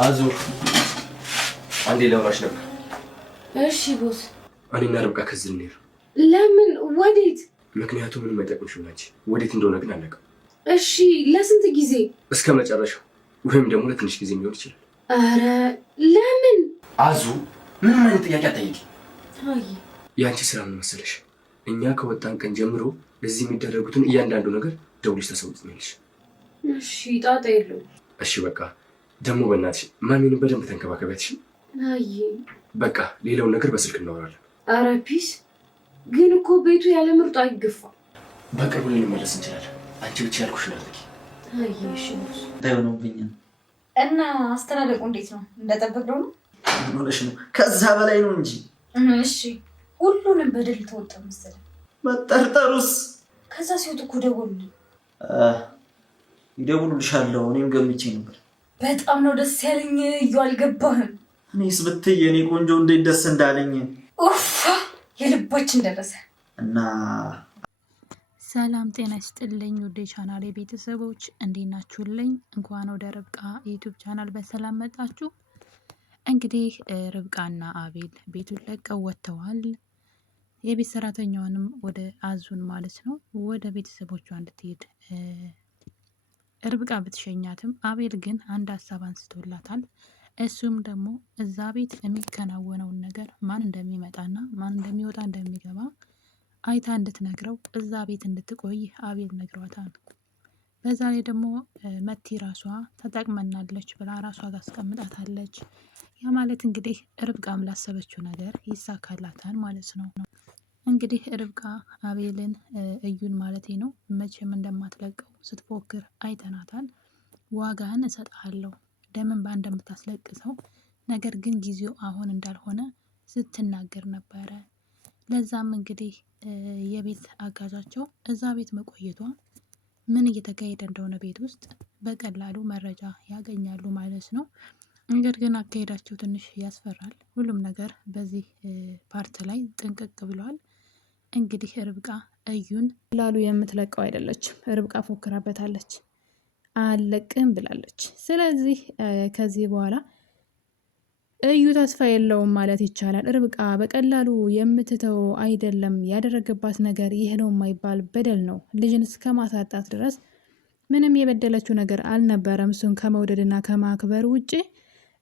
አዙ አንዴ ለማሽ ነበር። እሺ ቦስ። እኔና ርብቃ ከዚህ እንሄድ። ለምን? ወዴት? ምክንያቱም ምንም አይጠቅምሽም አንቺ። ወዴት እንደሆነ ግን አናውቅም። እሺ ለስንት ጊዜ? እስከ መጨረሻው ወይም ደግሞ ለትንሽ ጊዜ ሊሆን ይችላል። አረ ለምን? አዙ ምንም አይነት ጥያቄ አትጠይቂ። አይ የአንቺ ስራ ምን መሰለሽ? እኛ ከወጣን ቀን ጀምሮ እዚህ የሚደረጉትን እያንዳንዱ ነገር ደውለሽ ታሳውቂኛለሽ። እሺ ጣጣ የለውም። እሺ በቃ ደግሞ በእናትሽ ማሚን በደንብ ተንከባከቢያትሽ። አይ በቃ ሌላውን ነገር በስልክ እናወራለን። አረ ፒስ። ግን እኮ ቤቱ ያለ ምርጡ አይገፋም። በቅርቡ ልንመለስ እንችላለን። አንቺ ብቻ ያልኩሽን አድርጊ። አይ እሺ ቦስ። ታዩነውብኝ እና አስተዳደቁ እንዴት ነው? እንደጠበቅነው ነው? ምን ሆነሽ ነው? ከዛ በላይ ነው እንጂ። እሺ ሁሉንም በደል ተወጣ መሰለኝ። መጠርጠሩስ? ከዛ ሲወጡ እኮ ደወሉልኝ። ይደውሉልሻለሁ። እኔም ገምቼ ነበር። በጣም ነው ደስ ያለኝ። እዩ አልገባህም? እኔስ ብትይ የኔ ቆንጆ እንዴት ደስ እንዳለኝ። ኡፍ የልባችን ደረሰ። እና ሰላም ጤና ይስጥልኝ ወደ ቻናሌ ቤተሰቦች እንዴት ናችሁልኝ? እንኳን ወደ ርብቃ ዩቲዩብ ቻናል በሰላም መጣችሁ። እንግዲህ ርብቃና አቤል ቤቱን ለቀው ወጥተዋል። የቤት ሰራተኛዋንም ወደ አዙን ማለት ነው ወደ ቤተሰቦቿ እንድትሄድ ርብቃ ብትሸኛትም አቤል ግን አንድ ሀሳብ አንስቶላታል። እሱም ደግሞ እዛ ቤት የሚከናወነውን ነገር ማን እንደሚመጣና ማን እንደሚወጣ እንደሚገባ አይታ እንድትነግረው እዛ ቤት እንድትቆይ አቤል ነግሯታል። በዛ ላይ ደግሞ መቲ ራሷ ተጠቅመናለች ብላ ራሷ ጋር አስቀምጣታለች። ያ ማለት እንግዲህ ርብቃም ላሰበችው ነገር ይሳካላታል ማለት ነው። እንግዲህ ርብቃ አቤልን እዩን ማለቴ ነው መቼም እንደማትለቀው ስትፎክር አይተናታል። ዋጋህን እሰጥሃለሁ ደምን ባ እንደምታስለቅሰው ነገር ግን ጊዜው አሁን እንዳልሆነ ስትናገር ነበረ። ለዛም እንግዲህ የቤት አጋዣቸው እዛ ቤት መቆየቷ ምን እየተካሄደ እንደሆነ ቤት ውስጥ በቀላሉ መረጃ ያገኛሉ ማለት ነው። ነገር ግን አካሄዳቸው ትንሽ ያስፈራል። ሁሉም ነገር በዚህ ፓርት ላይ ጥንቅቅ ብሏል። እንግዲህ ርብቃ እዩን ላሉ የምትለቀው አይደለችም። ርብቃ ፎክራበታለች፣ አለቅም ብላለች። ስለዚህ ከዚህ በኋላ እዩ ተስፋ የለውም ማለት ይቻላል። ርብቃ በቀላሉ የምትተው አይደለም። ያደረገባት ነገር ይህ ነው የማይባል በደል ነው። ልጅን እስከ ማሳጣት ድረስ ምንም የበደለችው ነገር አልነበረም እሱን ከመውደድና ከማክበር ውጭ።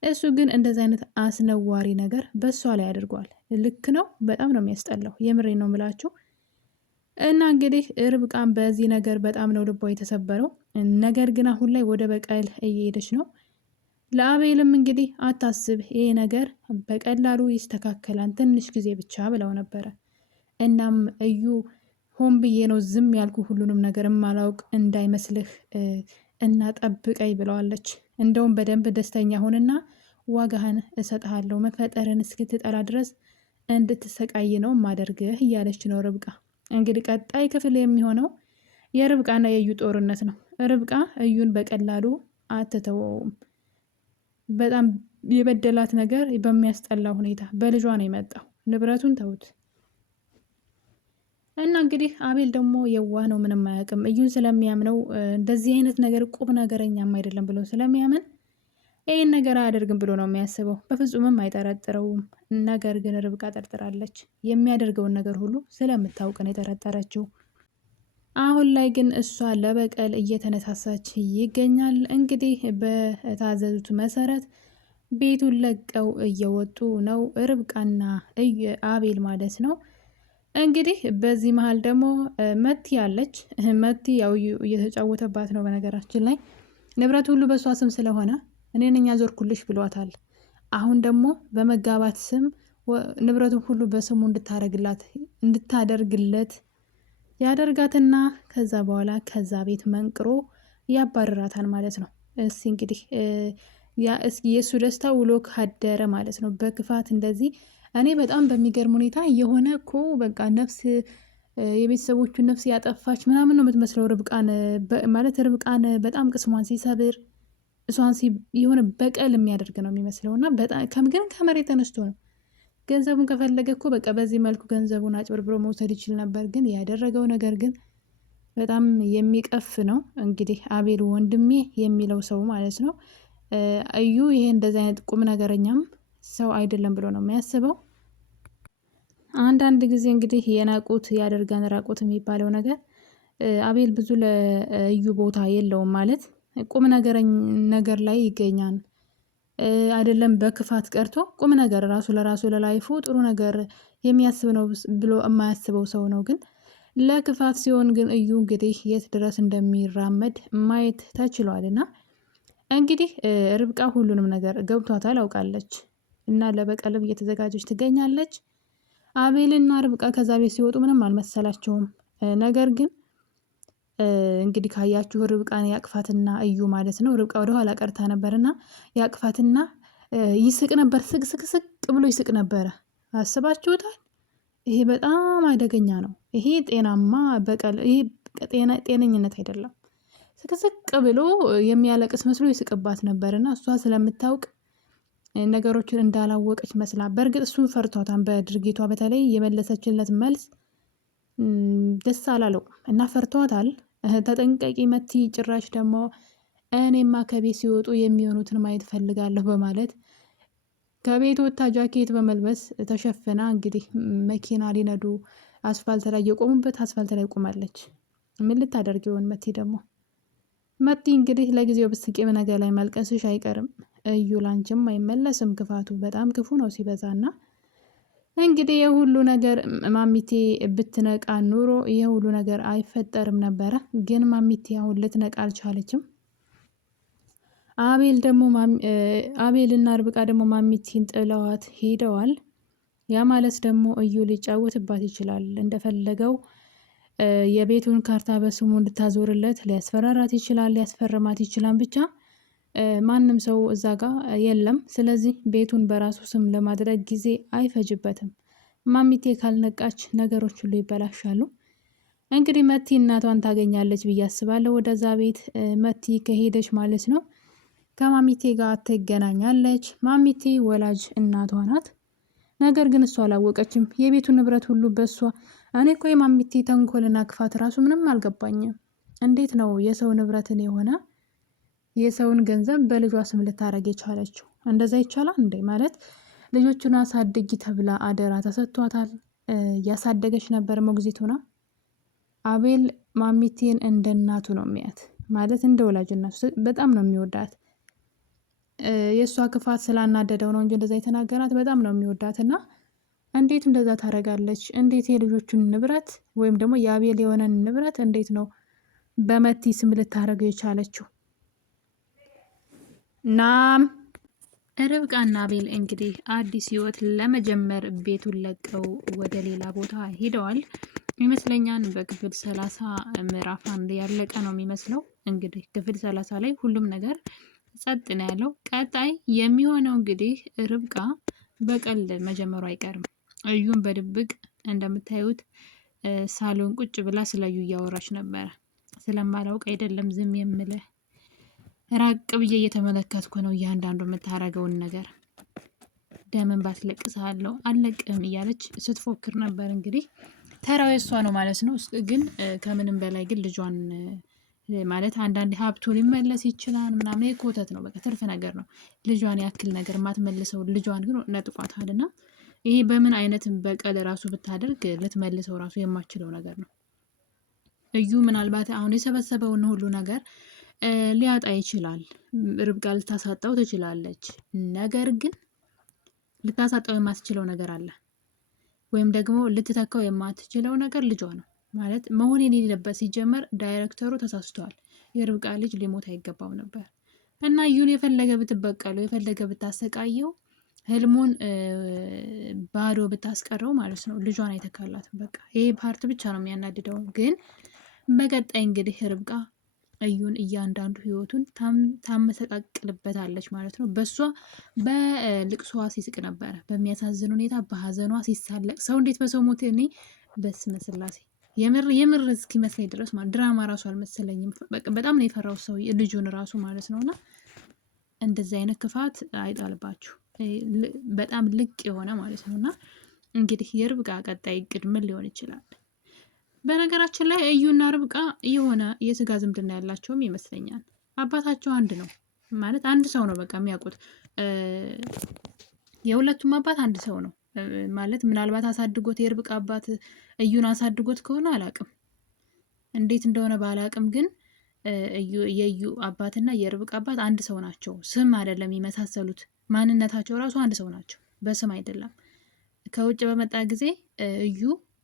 እሱ ግን እንደዚህ አይነት አስነዋሪ ነገር በእሷ ላይ አድርጓል። ልክ ነው። በጣም ነው የሚያስጠላው። የምሬ ነው ምላችሁ። እና እንግዲህ ርብቃን በዚህ ነገር በጣም ነው ልቧ የተሰበረው። ነገር ግን አሁን ላይ ወደ በቀል እየሄደች ነው። ለአቤልም እንግዲህ አታስብ፣ ይሄ ነገር በቀላሉ ይስተካከላል፣ ትንሽ ጊዜ ብቻ ብለው ነበረ። እናም እዩ ሆን ብዬ ነው ዝም ያልኩ፣ ሁሉንም ነገር ማላውቅ እንዳይመስልህ እና ጠብቀኝ ብለዋለች። እንደውም በደንብ ደስተኛ ሆንና ዋጋህን እሰጥሃለሁ፣ መፈጠርን እስክትጠላ ድረስ እንድትሰቃይ ነው ማደርግህ እያለች ነው ርብቃ። እንግዲህ ቀጣይ ክፍል የሚሆነው የርብቃና የእዩ ጦርነት ነው። ርብቃ እዩን በቀላሉ አትተወውም። በጣም የበደላት ነገር በሚያስጠላ ሁኔታ በልጇ ነው የመጣው። ንብረቱን ተውት እና እንግዲህ አቤል ደግሞ የዋህ ነው፣ ምንም አያውቅም። እዩን ስለሚያምነው እንደዚህ አይነት ነገር ቁም ነገረኛም አይደለም ብሎ ስለሚያምን ይህን ነገር አያደርግም ብሎ ነው የሚያስበው። በፍጹምም አይጠረጥረውም። ነገር ግን ርብቃ ጠርጥራለች። የሚያደርገውን ነገር ሁሉ ስለምታውቅ ነው የጠረጠረችው። አሁን ላይ ግን እሷ ለበቀል እየተነሳሳች ይገኛል። እንግዲህ በታዘዙት መሰረት ቤቱን ለቀው እየወጡ ነው ርብቃና አቤል ማለት ነው። እንግዲህ በዚህ መሀል ደግሞ መቲ አለች። መቲ ያው እየተጫወተባት ነው። በነገራችን ላይ ንብረት ሁሉ በእሷ ስም ስለሆነ እኔ ነኝ ያዞርኩልሽ ብሏታል። አሁን ደግሞ በመጋባት ስም ንብረቱን ሁሉ በስሙ እንድታደርግለት ያደርጋትና ከዛ በኋላ ከዛ ቤት መንቅሮ ያባረራታል ማለት ነው። እስኪ እንግዲህ የእሱ ደስታ ውሎ ካደረ ማለት ነው በክፋት እንደዚህ። እኔ በጣም በሚገርም ሁኔታ የሆነ እኮ በቃ ነፍስ የቤተሰቦቹን ነፍስ ያጠፋች ምናምን ነው የምትመስለው ርብቃን ማለት ርብቃን በጣም ቅስሟን ሲሰብር እሷን የሆነ በቀል የሚያደርግ ነው የሚመስለው። እና በጣም ግን ከመሬት ተነስቶ ነው። ገንዘቡን ከፈለገ እኮ በቃ በዚህ መልኩ ገንዘቡን አጭበርብሮ መውሰድ ይችል ነበር። ግን ያደረገው ነገር ግን በጣም የሚቀፍ ነው። እንግዲህ አቤል ወንድሜ የሚለው ሰው ማለት ነው እዩ ይሄ እንደዚህ አይነት ቁም ነገረኛም ሰው አይደለም ብሎ ነው የሚያስበው። አንዳንድ ጊዜ እንግዲህ የናቁት ያደርጋን ራቁት የሚባለው ነገር አቤል ብዙ ለእዩ ቦታ የለውም ማለት ቁም ነገር ላይ ይገኛል አይደለም። በክፋት ቀርቶ ቁም ነገር ራሱ ለራሱ ለላይፉ ጥሩ ነገር የሚያስብ ነው ብሎ የማያስበው ሰው ነው። ግን ለክፋት ሲሆን ግን እዩ እንግዲህ የት ድረስ እንደሚራመድ ማየት ተችሏል። እና እንግዲህ ርብቃ ሁሉንም ነገር ገብቷታል፣ አውቃለች እና ለበቀልም እየተዘጋጀች ትገኛለች። አቤልና ርብቃ ከዛ ቤት ሲወጡ ምንም አልመሰላቸውም። ነገር ግን እንግዲህ ካያችሁ ርብቃን ያቅፋትና እዩ ማለት ነው። ርብቃ ወደኋላ ቀርታ ነበርና ያቅፋትና ይስቅ ነበር። ስቅ ብሎ ይስቅ ነበረ። አስባችሁታል? ይሄ በጣም አደገኛ ነው። ይሄ ጤናማ በቀል፣ ይሄ ጤነኝነት አይደለም። ስቅ ብሎ የሚያለቅስ መስሎ ይስቅባት ነበርና እሷ ስለምታውቅ ነገሮችን እንዳላወቀች መስላ፣ በእርግጥ እሱን ፈርቷታን በድርጊቷ በተለይ የመለሰችለት መልስ ደስ አላለው እና ፈርቷታል። ተጠንቀቂ መቲ፣ ጭራሽ ደግሞ እኔማ ከቤት ሲወጡ የሚሆኑትን ማየት ፈልጋለሁ በማለት ከቤት ወታ ጃኬት በመልበስ ተሸፍና እንግዲህ መኪና ሊነዱ አስፋልት ላይ የቆሙበት አስፋልት ላይ ቆማለች። ምን ልታደርግ ይሆን መቲ ደግሞ? መቲ እንግዲህ ለጊዜው ብስቂም ነገር ላይ መልቀስሽ አይቀርም እዩ፣ ላንቺም አይመለስም። ክፋቱ በጣም ክፉ ነው ሲበዛና እንግዲህ የሁሉ ነገር ማሚቴ ብትነቃ ኑሮ የሁሉ ነገር አይፈጠርም ነበረ። ግን ማሚቴ አሁን ልትነቃ አልቻለችም። አቤልና ርብቃ ደግሞ ማሚቴን ጥለዋት ሄደዋል። ያ ማለት ደግሞ እዩ ሊጫወትባት ይችላል። እንደፈለገው የቤቱን ካርታ በስሙ እንድታዞርለት ሊያስፈራራት ይችላል፣ ሊያስፈርማት ይችላል። ብቻ ማንም ሰው እዛ ጋር የለም። ስለዚህ ቤቱን በራሱ ስም ለማድረግ ጊዜ አይፈጅበትም። ማሚቴ ካልነቃች ነገሮች ሁሉ ይበላሻሉ። እንግዲህ መቲ እናቷን ታገኛለች ብዬ አስባለሁ። ወደዛ ቤት መቲ ከሄደች ማለት ነው ከማሚቴ ጋር ትገናኛለች። ማሚቴ ወላጅ እናቷ ናት። ነገር ግን እሷ አላወቀችም። የቤቱ ንብረት ሁሉ በእሷ። እኔ እኮ የማሚቴ ተንኮልና ክፋት ራሱ ምንም አልገባኝም። እንዴት ነው የሰው ንብረትን የሆነ የሰውን ገንዘብ በልጇ ስም ልታረግ የቻለችው? እንደዛ ይቻላል እንዴ? ማለት ልጆቹን አሳድጊ ተብላ አደራ ተሰጥቷታል። እያሳደገች ነበር ሞግዚት ሆና። አቤል ማሚቴን እንደ እናቱ ነው የሚያት፣ ማለት እንደ ወላጅ እናቱ በጣም ነው የሚወዳት። የእሷ ክፋት ስላናደደው ነው እንጂ እንደዛ የተናገራት። በጣም ነው የሚወዳት እና እንዴት እንደዛ ታደርጋለች? እንዴት የልጆቹን ንብረት ወይም ደግሞ የአቤል የሆነን ንብረት እንዴት ነው በመቲ ስም ልታደርገው የቻለችው? ናም ርብቃና አቤል እንግዲህ አዲስ ህይወት ለመጀመር ቤቱን ለቀው ወደ ሌላ ቦታ ሄደዋል ይመስለኛል። በክፍል 30 ምዕራፍ 1 ያለቀ ነው የሚመስለው። እንግዲህ ክፍል 30 ላይ ሁሉም ነገር ጸጥ ነው ያለው። ቀጣይ የሚሆነው እንግዲህ ርብቃ በቀል መጀመሩ አይቀርም። እዩን በድብቅ እንደምታዩት ሳሎን ቁጭ ብላ ስለ እዩ እያወራች ነበረ። ስለማላውቅ አይደለም ዝም የምልህ፣ ራቅ ብዬ እየተመለከትኩ ነው እያንዳንዱ የምታረገውን ነገር። ደምን ባስለቅሳለሁ አለቅም እያለች ስትፎክር ነበር። እንግዲህ ተራው የሷ ነው ማለት ነው። ግን ከምንም በላይ ግን ልጇን ማለት አንዳንድ ሀብቱ ሊመለስ ይችላል ምናምን የኮተት ነው፣ በቃ ትርፍ ነገር ነው። ልጇን ያክል ነገር ማትመልሰው ልጇን ግን ነጥቋታል። እና ይሄ በምን አይነት በቀል ራሱ ብታደርግ ልትመልሰው ራሱ የማችለው ነገር ነው። እዩ ምናልባት አሁን የሰበሰበውን ሁሉ ነገር ሊያጣ ይችላል። ርብቃ ልታሳጣው ትችላለች። ነገር ግን ልታሳጣው የማትችለው ነገር አለ፣ ወይም ደግሞ ልትተካው የማትችለው ነገር ልጇ ነው ማለት መሆን የሌለበት። ሲጀመር ዳይሬክተሩ ተሳስተዋል። የርብቃ ልጅ ሊሞት አይገባው ነበር እና እዩን የፈለገ ብትበቀለው የፈለገ ብታሰቃየው ህልሙን ባዶ ብታስቀረው ማለት ነው ልጇን አይተካላትም። በቃ ይሄ ፓርት ብቻ ነው የሚያናድደው። ግን በቀጣይ እንግዲህ ርብቃ እዩን እያንዳንዱ ህይወቱን ታመሰቃቅልበታለች ማለት ነው። በሷ በልቅሷ ሲስቅ ነበረ፣ በሚያሳዝን ሁኔታ በሀዘኗ ሲሳለቅ። ሰው እንዴት በሰው ሞት እኔ በስመ ስላሴ የምር እስኪመስለኝ ድረስ ማለት ድራማ ራሱ አልመሰለኝም። በጣም ነው የፈራው ሰው ልጁን ራሱ ማለት ነውና እንደዚህ አይነት ክፋት አይጣልባችሁ። በጣም ልቅ የሆነ ማለት ነውና እንግዲህ የርብቃ ቀጣይ እቅድ ምን ሊሆን ይችላል? በነገራችን ላይ እዩና ርብቃ የሆነ የስጋ ዝምድና ያላቸውም ይመስለኛል። አባታቸው አንድ ነው። ማለት አንድ ሰው ነው በቃ የሚያውቁት። የሁለቱም አባት አንድ ሰው ነው ማለት ምናልባት አሳድጎት የርብቃ አባት እዩን አሳድጎት ከሆነ አላቅም፣ እንዴት እንደሆነ ባላቅም፣ ግን የእዩ አባትና የርብቃ አባት አንድ ሰው ናቸው። ስም አይደለም የሚመሳሰሉት፣ ማንነታቸው ራሱ አንድ ሰው ናቸው፣ በስም አይደለም። ከውጭ በመጣ ጊዜ እዩ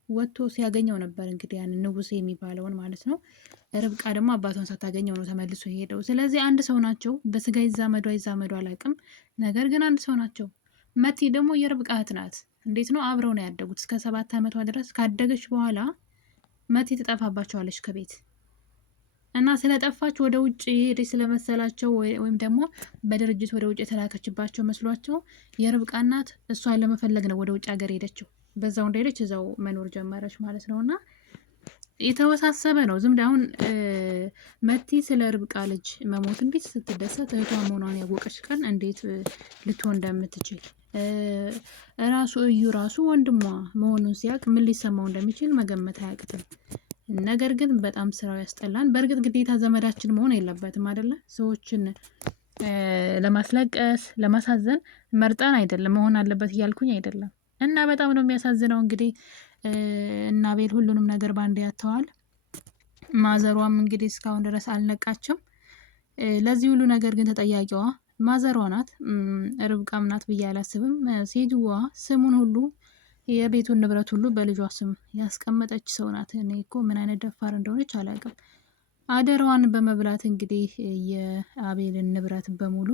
ወጥቶ ሲያገኘው ነበር እንግዲህ ያን ንጉሴ የሚባለውን ማለት ነው። ርብቃ ደግሞ አባቷን ሳታገኘው ነው ተመልሶ ሄደው። ስለዚህ አንድ ሰው ናቸው። በስጋ ይዛመዱ አይዛመዱ አላውቅም፣ ነገር ግን አንድ ሰው ናቸው። መቲ ደግሞ የርብቃ እህት ናት። እንዴት ነው አብረው ነው ያደጉት እስከ 7 ዓመቷ ድረስ። ካደገች በኋላ መቲ ትጠፋባቸዋለች ከቤት እና ስለጠፋች ወደ ውጭ የሄደች ስለመሰላቸው ወይም ደግሞ በድርጅት ወደ ውጭ የተላከችባቸው መስሏቸው የርብቃ እናት እሷን ለመፈለግ ነው ወደ ውጭ ሀገር ሄደችው። በዛው እንደሄደች እዛው መኖር ጀመረች ማለት ነው። እና የተወሳሰበ ነው። ዝም አሁን መቲ ስለ ርብቃ ልጅ መሞት እንዴት ስትደሰት እህቷ መሆኗን ያወቀች ቀን እንዴት ልትሆን እንደምትችል ራሱ እዩ ራሱ ወንድሟ መሆኑን ሲያውቅ ምን ሊሰማው እንደሚችል መገመት አያቅትም። ነገር ግን በጣም ስራው ያስጠላን። በእርግጥ ግዴታ ዘመዳችን መሆን የለበትም አይደለ? ሰዎችን ለማስለቀስ ለማሳዘን መርጠን አይደለም መሆን አለበት እያልኩኝ አይደለም። እና በጣም ነው የሚያሳዝነው። እንግዲህ እና አቤል ሁሉንም ነገር ባንድ ያተዋል። ማዘሯም እንግዲህ እስካሁን ድረስ አልነቃችም። ለዚህ ሁሉ ነገር ግን ተጠያቂዋ ማዘሯ ናት፣ ርብቃም ናት ብዬ አላስብም። ሴትዋ ስሙን ሁሉ የቤቱን ንብረት ሁሉ በልጇ ስም ያስቀመጠች ሰው ናት። እኔ እኮ ምን አይነት ደፋር እንደሆነች አላውቅም። አደራዋን በመብላት እንግዲህ የአቤልን ንብረት በሙሉ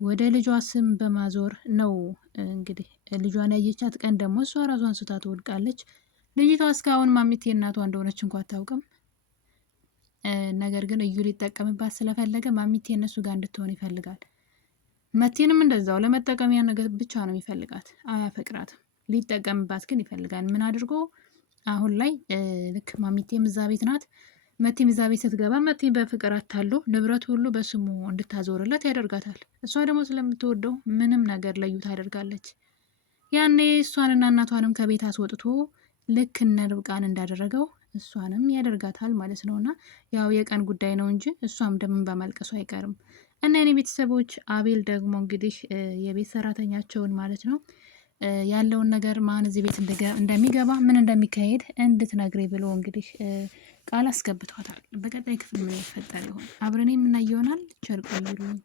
ወደ ልጇ ስም በማዞር ነው እንግዲህ ልጇን ያየቻት ቀን ደግሞ እሷ ራሷን ስታ ትወድቃለች። ልጅቷ እስካሁን ማሚቴ እናቷ እንደሆነች እንኳ አታውቅም። ነገር ግን እዩ ሊጠቀምባት ስለፈለገ ማሚቴ እነሱ ጋር እንድትሆን ይፈልጋል። መቲንም እንደዛው ለመጠቀሚያ ነገር ብቻ ነው የሚፈልጋት፣ አያፈቅራትም። ሊጠቀምባት ግን ይፈልጋል። ምን አድርጎ አሁን ላይ ልክ ማሚቴም እዛ ቤት ናት። መቲም እዛ ቤት ስትገባ መቲም በፍቅር አታሉ ንብረት ሁሉ በስሙ እንድታዞርለት ያደርጋታል። እሷ ደግሞ ስለምትወደው ምንም ነገር ለዩ ታደርጋለች። ያኔ እሷንና እናቷንም ከቤት አስወጥቶ ልክ እነ ርብቃን እንዳደረገው እሷንም ያደርጋታል ማለት ነውና ያው የቀን ጉዳይ ነው እንጂ እሷም ደምን በማልቀሱ አይቀርም። እና የኔ ቤተሰቦች አቤል ደግሞ እንግዲህ የቤት ሰራተኛቸውን ማለት ነው ያለውን ነገር ማን እዚህ ቤት እንደሚገባ ምን እንደሚካሄድ እንድትነግሬ ብሎ እንግዲህ ቃል አስገብቷታል። በቀጣይ ክፍል ምን ይፈጠር ይሆን አብረን የምናየው ይሆናል። ቸር ቆዩልኝ።